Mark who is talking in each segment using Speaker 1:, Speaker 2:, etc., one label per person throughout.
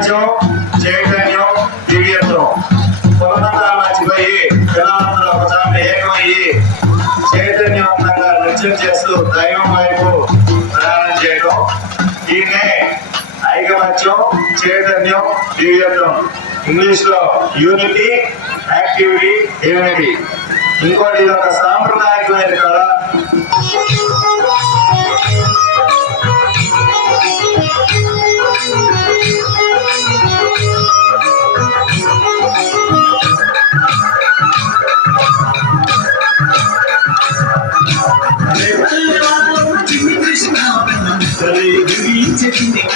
Speaker 1: సాహిత్యం చైతన్యం దివ్యత్వం. కొలనంతా మర్చిపోయి పిల్లలందరూ ఒకసారి ఏకమయ్యి చైతన్యవంతంగా నృత్యం చేస్తూ దైవం వైపు ప్రయాణం చేయడం. దీన్నే ఐకమత్యం చైతన్యం దివ్యత్వం. ఇంగ్లీష్లో యూనిటీ యాక్టివిటీ యూనిటీ ఇంకోటి ఇది ఒక సాంప్రదాయకమైన కళ.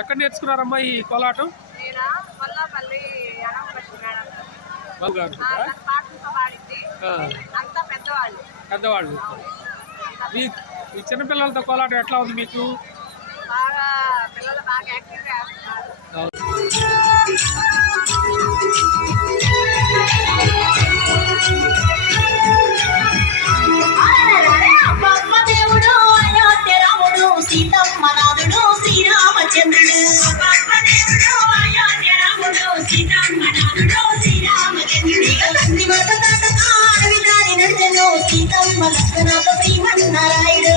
Speaker 2: ఎక్కడ నేర్చుకున్నారమ్మా ఈ కోలాటం?
Speaker 3: పెద్దవాళ్ళు.
Speaker 2: ఈ ఈ చిన్నపిల్లలతో కోలాటం ఎట్లా ఉంది మీకు?
Speaker 3: బాగా పిల్లలు బాగా యాక్టివ్గా వేస్తున్నారు
Speaker 4: దేవుడు అయోధ్య రాముడు సీతమ్మ నాథుడు శ్రీరామచంద్రుడు సీతమ్మ లక్ష్మణ శ్రీమన్నారాయణ